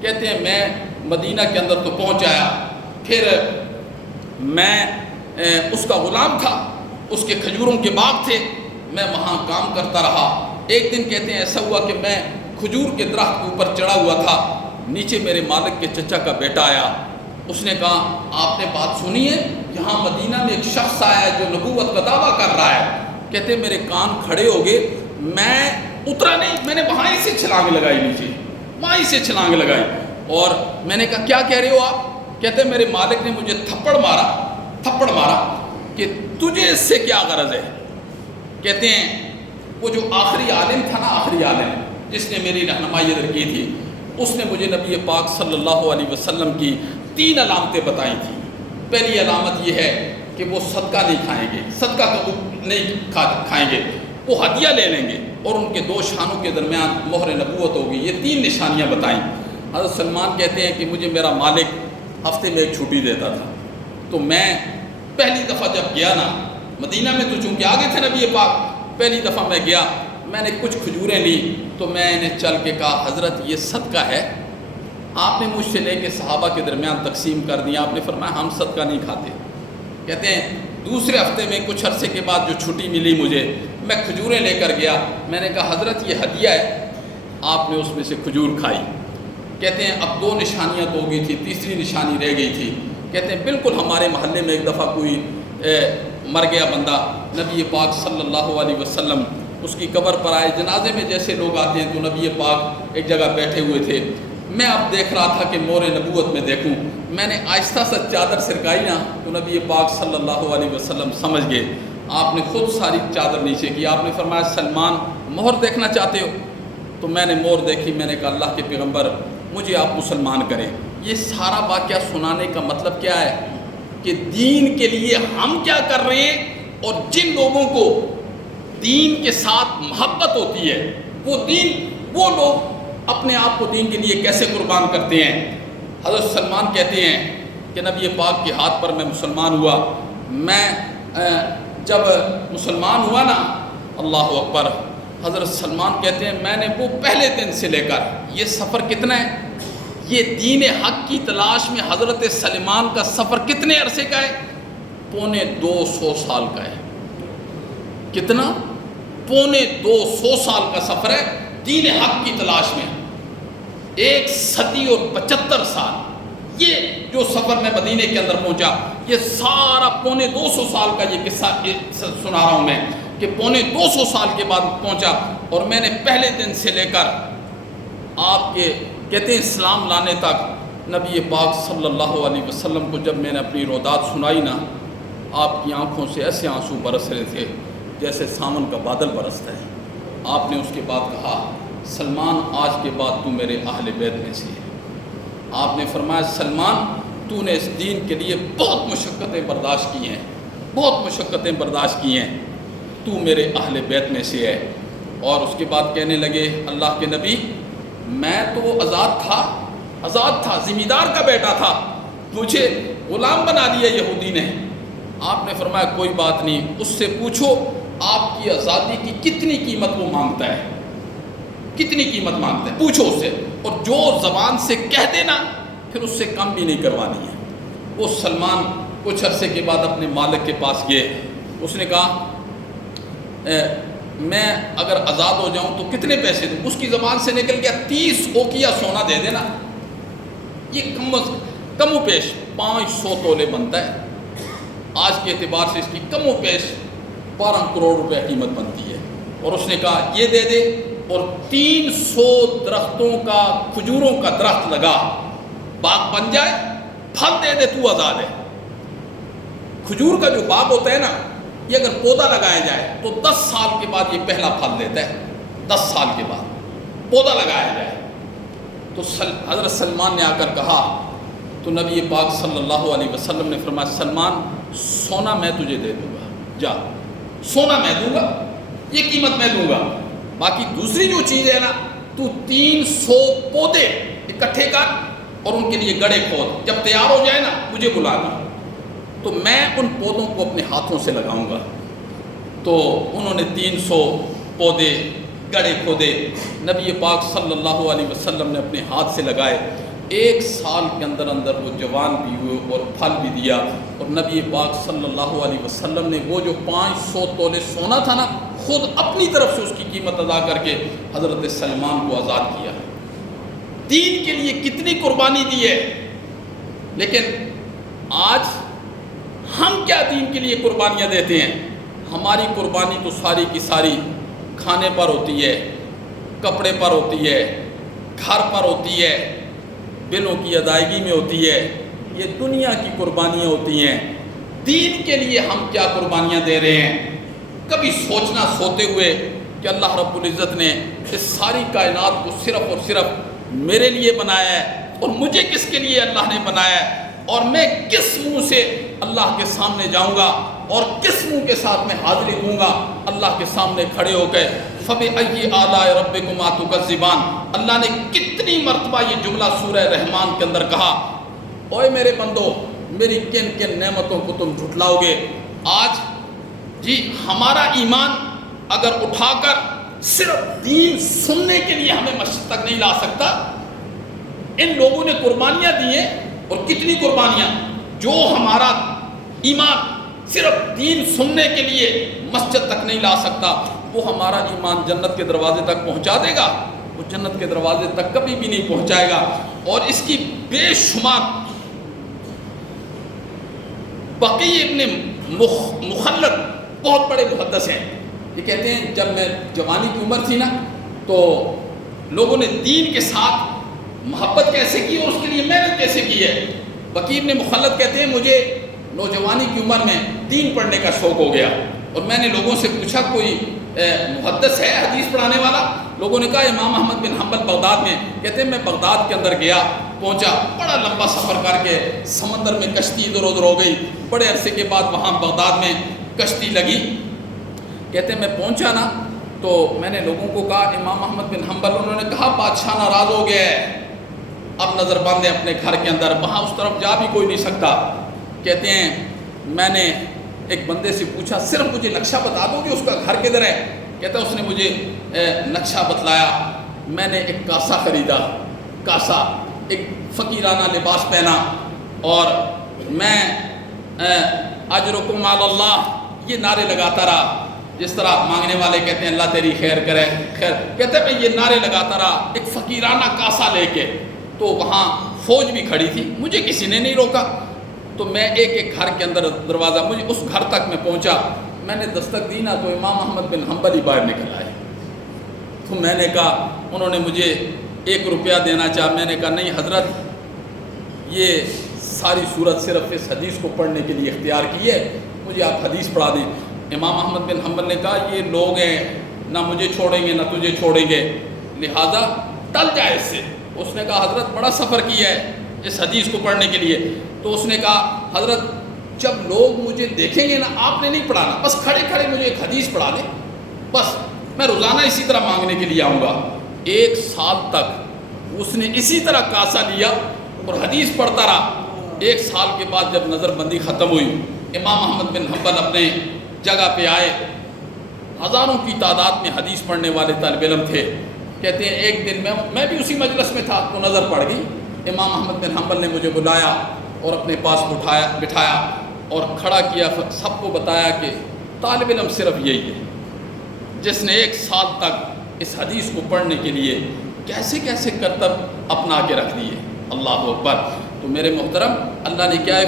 کہتے ہیں میں مدینہ کے اندر تو پہنچ آیا، پھر میں اس کا غلام تھا، اس کے کھجوروں کے باغ تھے، میں وہاں کام کرتا رہا. ایک دن کہتے ہیں ایسا ہوا کہ میں کھجور کے درخت کے اوپر چڑھا ہوا تھا، نیچے میرے مالک کے چچا کا بیٹا آیا. اس نے کہا آپ نے بات سنی ہے؟ یہاں مدینہ میں ایک شخص آیا ہے جو نبوت کا دعویٰ کر رہا ہے. کہتے ہیں میرے کان کھڑے ہو گئے. میں اترا نہیں، میں نے وہاں ہی سے چھلانگ لگائی نیچے، وہاں ہی سے چھلانگ لگائی. اور میں نے کہا کیا کہہ رہے ہو آپ؟ کہتے ہیں میرے مالک نے مجھے تھپڑ مارا کہ تجھے اس سے کیا غرض ہے. کہتے ہیں وہ جو آخری عالم تھا نا، آخری عالم جس نے میری رہنمائی ادھر کی تھی، اس نے مجھے نبی پاک صلی اللہ علیہ وسلم کی 3 علامتیں بتائی تھیں. پہلی علامت یہ ہے کہ وہ صدقہ نہیں کھائیں گے، صدقہ تو نہیں کھائیں گے، وہ ہدیہ لے لیں گے، اور ان کے 2 شانوں کے درمیان مہر نبوت ہوگی. یہ 3 نشانیاں بتائیں. حضرت سلمان کہتے ہیں کہ مجھے میرا مالک ہفتے میں 1 چھٹی دیتا تھا، تو میں پہلی دفعہ جب گیا نا مدینہ میں، تو چونکہ آگے تھے نبی پاک، پہلی دفعہ میں گیا، میں نے کچھ کھجوریں لی، تو میں نے چل کے کہا حضرت یہ صدقہ ہے. آپ نے مجھ سے لے کے صحابہ کے درمیان تقسیم کر دیا. آپ نے فرمایا ہم صدقہ نہیں کھاتے. کہتے ہیں دوسرے ہفتے میں کچھ عرصے کے بعد جو چھٹی ملی مجھے، میں کھجوریں لے کر گیا. میں نے کہا حضرت یہ ہدیہ ہے. آپ نے اس میں سے کھجور کھائی. کہتے ہیں اب 2 نشانیاں تو ہو گئی تھی، تیسری نشانی رہ گئی تھی. کہتے ہیں بالکل ہمارے محلے میں ایک دفعہ کوئی مر گیا بندہ، نبی پاک صلی اللہ علیہ وسلم اس کی قبر پر آئے. جنازے میں جیسے لوگ آتے ہیں تو نبی پاک ایک جگہ بیٹھے ہوئے تھے. میں اب دیکھ رہا تھا کہ مور نبوت میں دیکھوں. میں نے آہستہ سے چادر سرکائی نا، تو نبی پاک صلی اللہ علیہ وسلم سمجھ گئے. آپ نے خود ساری چادر نیچے کی. آپ نے فرمایا سلمان مہر دیکھنا چاہتے ہو؟ تو میں نے مہر دیکھی. میں نے کہا اللہ کے پیغمبر مجھے آپ مسلمان کریں. یہ سارا واقعہ سنانے کا مطلب کیا ہے کہ دین کے لیے ہم کیا کر رہے ہیں، اور جن لوگوں کو دین کے ساتھ محبت ہوتی ہے، وہ لوگ اپنے آپ کو دین کے لیے کیسے قربان کرتے ہیں. حضرت سلمان کہتے ہیں کہ نبی پاک کے ہاتھ پر میں مسلمان ہوا. میں جب مسلمان ہوا نا، اللہ اکبر، حضرت سلمان کہتے ہیں میں نے وہ پہلے دن سے لے کر یہ سفر کتنا ہے، یہ دین حق کی تلاش میں حضرت سلمان کا سفر کتنے عرصے کا ہے؟ 250 سال کا ہے. کتنا؟ 250 سال کا سفر ہے دین حق کی تلاش میں. 1 صدی اور 75 سال یہ جو سفر میں مدینے کے اندر پہنچا، یہ سارا 250 سال کا یہ قصہ سنا رہا ہوں میں کہ 250 سال کے بعد پہنچا. اور میں نے پہلے دن سے لے کر آپ کے کہتے ہیں اسلام لانے تک نبی پاک صلی اللہ علیہ وسلم کو جب میں نے اپنی رودات سنائی نا، آپ کی آنکھوں سے ایسے آنسو برس رہے تھے جیسے سامن کا بادل برستا ہے. آپ نے اس کے بعد کہا سلمان آج کے بعد تو میرے اہل بیت میں سے ہے. آپ نے فرمایا سلمان تو نے اس دین کے لیے بہت مشقتیں برداشت کی ہیں، بہت مشقتیں برداشت کی ہیں، تو میرے اہل بیت میں سے ہے. اور اس کے بعد کہنے لگے اللہ کے نبی میں تو آزاد تھا، ذمہ دار کا بیٹا تھا، مجھے غلام بنا دیا یہودی نے. آپ نے فرمایا کوئی بات نہیں، اس سے پوچھو آپ کی آزادی کی کتنی قیمت وہ مانگتا ہے، کتنی قیمت مانگتا ہے، پوچھو اس سے. اور جو زبان سے کہہ دینا پھر اس سے کم بھی نہیں کروانی ہے. وہ سلمان کچھ عرصے کے بعد اپنے مالک کے پاس گئے. اس نے کہا میں اگر آزاد ہو جاؤں تو کتنے پیسے دوں؟ اس کی زبان سے نکل گیا 30 اوقیہ سونا دے دینا. یہ کم و بیش 500 تولے بنتا ہے. آج کے اعتبار سے اس کی کم و بیش 12 کروڑ روپے قیمت بنتی ہے. اور اس نے کہا یہ دے دے اور 300 درختوں کا کھجوروں کا درخت لگا، باغ بن جائے، پھل دے دے، تو آزاد ہے. کھجور کا جو باغ ہوتا ہے نا، یہ اگر پودا لگایا جائے تو 10 سال کے بعد یہ پہلا پھل دیتا ہے. 10 سال کے بعد پودا لگایا جائے. تو حضرت سلمان نے آ کر کہا تو نبی پاک صلی اللہ علیہ وسلم نے فرمایا سلمان سونا میں تجھے دے دوں گا، جا سونا میں دوں گا، یہ قیمت میں دوں گا. باقی دوسری جو چیز ہے نا، تو 300 پودے اکٹھے کر اور ان کے لیے گڑھے کھود، جب تیار ہو جائے نا مجھے بلانا، تو میں ان پودوں کو اپنے ہاتھوں سے لگاؤں گا. تو انہوں نے 300 پودے گڑھے کھودے، نبی پاک صلی اللہ علیہ وسلم نے اپنے ہاتھ سے لگائے. 1 سال کے اندر اندر وہ جوان بھی ہوئے اور پھل بھی دیا. اور نبی پاک صلی اللہ علیہ وسلم نے وہ جو 500 تولے سونا تھا نا، خود اپنی طرف سے اس کی قیمت ادا کر کے حضرت سلمان کو آزاد کیا. دین کے لیے کتنی قربانی دی ہے. لیکن آج ہم کیا دین کے لیے قربانیاں دیتے ہیں؟ ہماری قربانی تو ساری کی ساری کھانے پر ہوتی ہے، کپڑے پر ہوتی ہے، گھر پر ہوتی ہے، بلوں کی ادائیگی میں ہوتی ہے، یہ دنیا کی قربانیاں ہوتی ہیں۔ دین کے لیے ہم کیا قربانیاں دے رہے ہیں؟ کبھی سوچنا سوتے ہوئے کہ اللہ رب العزت نے اس ساری کائنات کو صرف اور صرف میرے لیے بنایا ہے، اور مجھے کس کے لیے اللہ نے بنایا ہے، اور میں کس منہ سے اللہ کے سامنے جاؤں گا اور کس منہ کے ساتھ میں حاضری دوں گا اللہ کے سامنے کھڑے ہو گئے۔ فَبِأَيِّ آلَاءِ رَبِّكُمَا تُكَذِّبَانِ، اللہ نے کتنی مرتبہ یہ جملہ سورہ رحمان کے اندر کہا، اوے میرے بندو، میری کن کن نعمتوں کو تم جھٹلاؤ گے۔ آج جی ہمارا ایمان اگر اٹھا کر صرف دین سننے کے لیے ہمیں مسجد تک نہیں لا سکتا، ان لوگوں نے قربانیاں دی ہیں، اور کتنی قربانیاں، جو ہمارا ایمان صرف دین سننے کے لیے مسجد تک نہیں لا سکتا، وہ ہمارا ایمان جنت کے دروازے تک پہنچا دے گا؟ وہ جنت کے دروازے تک کبھی بھی نہیں پہنچائے گا۔ اور اس کی بے شمار بقی ابن مخلد بہت بڑے محدث ہیں، یہ کہتے ہیں جب میں جوانی کی عمر تھی نا، تو لوگوں نے دین کے ساتھ محبت کیسے کی اور اس کے لیے محنت کیسے کی ہے۔ بقی ابن مخلد کہتے ہیں مجھے نوجوانی کی عمر میں دین پڑھنے کا شوق ہو گیا، اور میں نے لوگوں سے پوچھا کوئی محدث ہے حدیث پڑھانے والا؟ لوگوں نے کہا امام احمد بن حنبل بغداد میں۔ کہتے ہیں میں بغداد کے اندر گیا، پہنچا، بڑا لمبا سفر کر کے سمندر میں کشتی ادھر ادھر ہو گئی، بڑے عرصے کے بعد وہاں بغداد میں کشتی لگی۔ کہتے ہیں میں پہنچا نا، تو میں نے لوگوں کو کہا امام احمد بن حنبل، انہوں نے کہا بادشاہ ناراض ہو گیا ہے، اب نظر بند ہے اپنے گھر کے اندر، وہاں اس طرف جا بھی کوئی نہیں سکتا۔ کہتے ہیں میں نے ایک بندے سے پوچھا صرف مجھے نقشہ بتا دو کہ اس کا گھر کدھر ہے؟ کہتا ہے اس نے مجھے نقشہ بتلایا، میں نے ایک کاسا خریدا، کاسا، ایک فقیرانہ لباس پہنا، اور میں اجرکم علی اللہ یہ نعرے لگاتا رہا، جس طرح مانگنے والے کہتے ہیں اللہ تیری خیر کرے، خیر، کہتے ہیں میں یہ نعرے لگاتا رہا ایک فقیرانہ کاسا لے کے۔ تو وہاں فوج بھی کھڑی تھی، مجھے کسی نے نہیں روکا، تو میں ایک ایک گھر کے اندر دروازہ، مجھے اس گھر تک میں پہنچا، میں نے دستک دی نا، تو امام احمد بن حنبل ہی باہر نکل آئے۔ تو میں نے کہا، انہوں نے مجھے 1 روپیہ دینا چاہا، میں نے کہا نہیں حضرت، یہ ساری صورت صرف اس حدیث کو پڑھنے کے لیے اختیار کی ہے، مجھے آپ حدیث پڑھا دیں۔ امام احمد بن حنبل نے کہا یہ لوگ ہیں، نہ مجھے چھوڑیں گے نہ تجھے چھوڑیں گے، لہٰذا ٹل جائے اس سے۔ اس نے کہا حضرت بڑا سفر کیا ہے اس حدیث کو پڑھنے کے لیے۔ تو اس نے کہا حضرت جب لوگ مجھے دیکھیں گے نا، آپ نے نہیں پڑھانا، بس کھڑے کھڑے مجھے ایک حدیث پڑھا دیں، بس میں روزانہ اسی طرح مانگنے کے لیے آؤں گا۔ 1 سال تک اس نے اسی طرح کاسا لیا اور حدیث پڑھتا رہا۔ 1 سال کے بعد جب نظر بندی ختم ہوئی، امام احمد بن حنبل اپنے جگہ پہ آئے، ہزاروں کی تعداد میں حدیث پڑھنے والے طالب علم تھے۔ کہتے ہیں ایک دن میں بھی اسی مجلس میں تھا، تو نظر پڑ گئی، امام احمد بن حنبل نے مجھے بلایا اور اپنے پاس بٹھایا اور کھڑا کیا، سب کو بتایا کہ طالب علم صرف یہی ہے جس نے 1 سال تک اس حدیث کو پڑھنے کے لیے کیسے کیسے کرتب اپنا کے رکھ دیے۔ اللہ اکبر۔ تو میرے محترم، اللہ نے کیا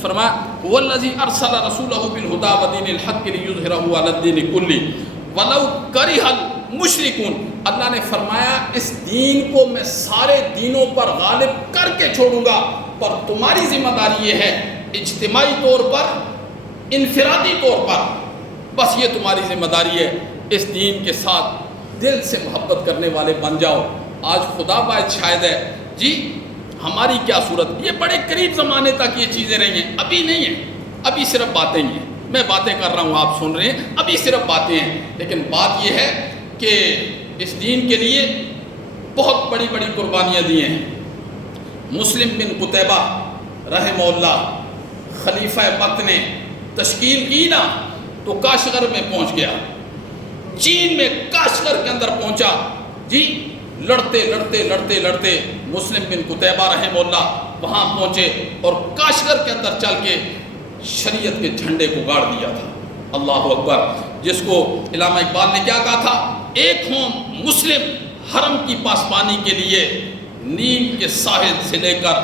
فرمایا، هو الذی ارسل رسولہ بالہدی ودین الحق لیظہرہ علی الدین کلہ ولو کرہ المشرکون۔ اللہ نے فرمایا اس دین کو میں سارے دینوں پر غالب کر کے چھوڑوں گا، پر تمہاری ذمہ داری یہ ہے اجتماعی طور پر، انفرادی طور پر، بس یہ تمہاری ذمہ داری ہے، اس دین کے ساتھ دل سے محبت کرنے والے بن جاؤ۔ آج خدا باعث شاید ہے جی ہماری کیا صورت، یہ بڑے قریب زمانے تک یہ چیزیں رہی ہیں، ابھی نہیں ہیں، ابھی صرف باتیں ہی ہیں، میں باتیں کر رہا ہوں آپ سن رہے ہیں، ابھی صرف باتیں ہیں، لیکن بات یہ ہے کہ اس دین کے لیے بہت بڑی بڑی قربانیاں دی ہیں۔ مسلم بن قتیبہ رحمہ اللہ خلیفہ وقت نے تشکیل کی نا، تو کاشغر میں پہنچ گیا، چین میں کاشغر کے اندر پہنچا جی، لڑتے مسلم بن قتیبہ رحمہ اللہ وہاں پہنچے اور کاشغر کے اندر چل کے شریعت کے جھنڈے کو گاڑ دیا تھا۔ اللہ اکبر، جس کو علامہ اقبال نے کیا کہا تھا، ایک ہوں مسلم حرم کی پاسبانی کے لیے، نیل کے ساحل سے لے کر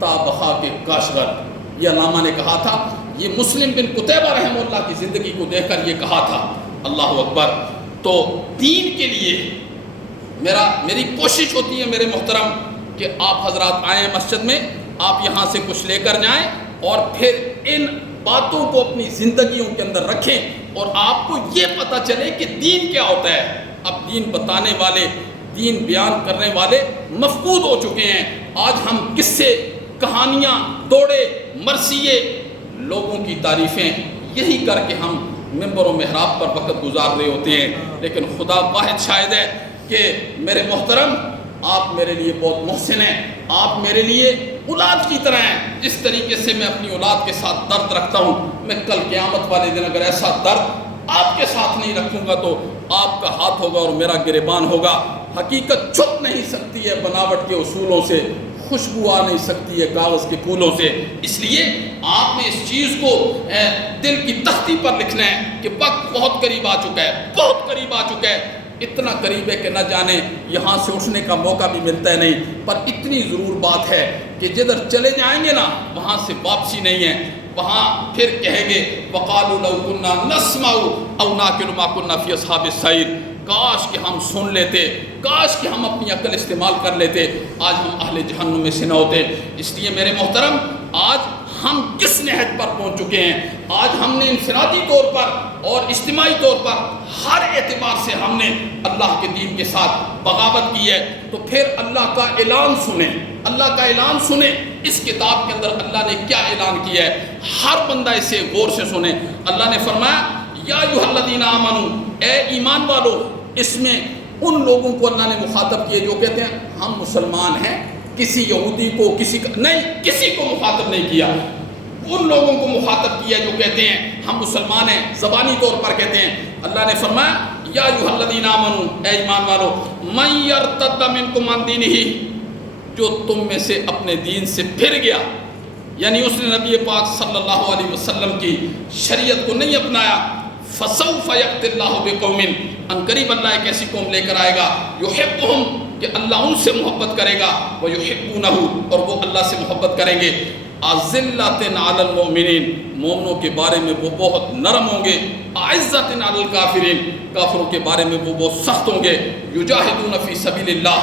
تا بخا کے کاشغر، یہ علامہ نے کہا تھا، یہ مسلم بن قتیبہ رحمہ اللہ کی زندگی کو دیکھ کر یہ کہا تھا۔ اللہ اکبر۔ تو دین کے لیے میری کوشش ہوتی ہے میرے محترم کہ آپ حضرات آئیں مسجد میں، آپ یہاں سے کچھ لے کر جائیں اور پھر ان باتوں کو اپنی زندگیوں کے اندر رکھیں اور آپ کو یہ پتہ چلے کہ دین کیا ہوتا ہے۔ اب دین بتانے والے، دین بیان کرنے والے مفقود ہو چکے ہیں۔ آج ہم قصے، کہانیاں، دوڑے، مرثیے، لوگوں کی تعریفیں یہی کر کے ہم منبر و محراب پر وقت گزار رہے ہوتے ہیں، لیکن خدا واحد شاہد ہے کہ میرے محترم آپ میرے لیے بہت محسن ہیں، آپ میرے لیے اولاد کی طرح ہیں۔ جس طریقے سے میں اپنی اولاد کے ساتھ درد رکھتا ہوں، میں کل قیامت والے دن اگر ایسا درد آپ کے ساتھ نہیں رکھوں گا تو آپ کا ہاتھ ہوگا اور میرا گریبان ہوگا۔ حقیقت چھپ نہیں سکتی ہے بناوٹ کے اصولوں سے، خوشبو آ نہیں سکتی ہے کاغذ کے پھولوں سے۔ اس لیے آپ نے اس چیز کو دل کی تختی پر لکھنا ہے کہ وقت بہت قریب آ چکا ہے، بہت قریب آ چکا ہے۔ اتنا قریب ہے کہ نہ جانے یہاں سے اٹھنے کا موقع بھی ملتا ہے نہیں، پر اتنی ضرور بات ہے کہ جدھر چلے جائیں گے نا وہاں سے واپسی نہیں ہے۔ وہاں پھر کہیں گے وَقَالُوا لَوْ كُنَّا نَسْمَعُ أَوْ نَعْقِلُ مَا كُنَّا فِي أَصْحَابِ السَّعِيرِ، کاش کہ ہم سن لیتے، کاش کہ ہم اپنی عقل استعمال کر لیتے، آج ہم اہل جہنم میں سے نہ ہوتے۔ اس لیے میرے محترم آج ہم کس نہج پر پہنچ چکے ہیں؟ آج ہم نے انفرادی طور پر اور اجتماعی طور پر ہر اعتبار سے ہم نے اللہ کے دین کے ساتھ بغاوت کی ہے۔ تو پھر اللہ کا اعلان سنیں، اللہ کا اعلان سنیں۔ اس کتاب کے اندر اللہ نے کیا اعلان کیا ہے، ہر بندہ اسے غور سے سنیں۔ اللہ نے فرمایا یا ایھا الذین آمنو، اے ایمان والو۔ اس میں ان لوگوں کو اللہ نے مخاطب کیے جو کہتے ہیں ہم مسلمان ہیں، کسی یہودی کو کسی کو مخاطب نہیں کیا، ان لوگوں کو مخاطب کیا جو کہتے ہیں ہم مسلمان ہیں، زبانی طور پر کہتے ہیں۔ اللہ نے فرمایا یا ایھا الذین آمنو، اے ایمان والو، من یرتد منکم عن دینہ، جو تم میں سے اپنے دین سے پھر گیا، یعنی اس نے نبی پاک صلی اللہ علیہ وسلم کی شریعت کو نہیں اپنایا، فسوف یأتی اللہ بقوم، ان قریب اللہ ایک ایسی قوم لے کر آئے گا، یحبہم، کہ اللہ ان سے محبت کرے گا، ویحبونہ، اور وہ اللہ سے محبت کریں گے، اذلۃ علی المؤمنین، مومنوں کے بارے میں وہ بہت نرم ہوں گے، اعزۃ علی الکافرین، کافروں کے بارے میں وہ بہت سخت ہوں گے، یجاہدون فی سبیل اللہ،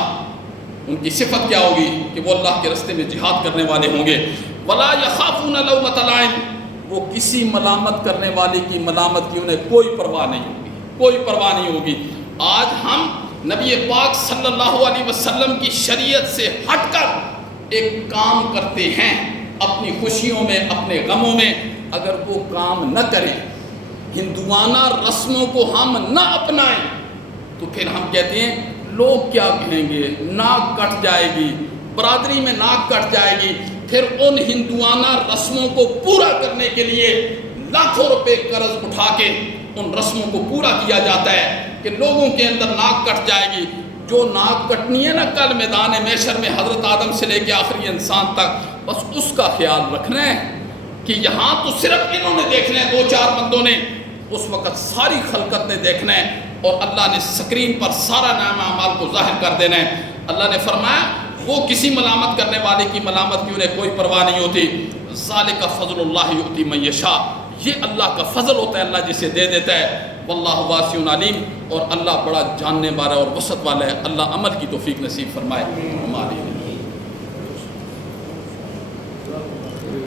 ان کی صفت کیا ہوگی کہ وہ اللہ کے راستے میں جہاد کرنے والے ہوں گے، ولا یخافون لومۃ لائم، وہ کسی ملامت کرنے والے کی ملامت کی انہیں کوئی پرواہ نہیں ہوگی، کوئی پرواہ نہیں ہوگی۔ آج ہم نبی پاک صلی اللہ علیہ وسلم کی شریعت سے ہٹ کر ایک کام کرتے ہیں، اپنی خوشیوں میں، اپنے غموں میں اگر وہ کام نہ کریں، ہندوانہ رسموں کو ہم نہ اپنائیں، تو پھر ہم کہتے ہیں لوگ کیا کہیں گے، ناک کٹ جائے گی، برادری میں ناک کٹ جائے گی۔ پھر ان ہندوانہ رسموں کو پورا کرنے کے لیے لاکھوں روپے قرض اٹھا کے ان رسموں کو پورا کیا جاتا ہے کہ لوگوں کے اندر ناک کٹ جائے گی۔ جو ناک کٹنی ہے نا کل میدان محشر میں حضرت آدم سے لے کے آخری انسان تک، بس اس کا خیال رکھنا ہے کہ یہاں تو صرف انہوں نے دیکھنا ہے، 2-4 بندوں نے، اس وقت ساری خلقت نے دیکھنا ہے، اور اللہ نے سکرین پر سارا نام اعمال کو ظاہر کر دینا ہے۔ اللہ نے فرمایا وہ کسی ملامت کرنے والے کی ملامت کی انہیں کوئی پرواہ نہیں ہوتی۔ ذالک فضل اللہ یؤتی من یشاء، یہ اللہ کا فضل ہوتا ہے، اللہ جسے دے دیتا ہے۔ واللہ واسع علیم، اور اللہ بڑا جاننے والا اور وسعت والا ہے۔ اللہ عمل کی توفیق نصیب فرمائے ہمارے۔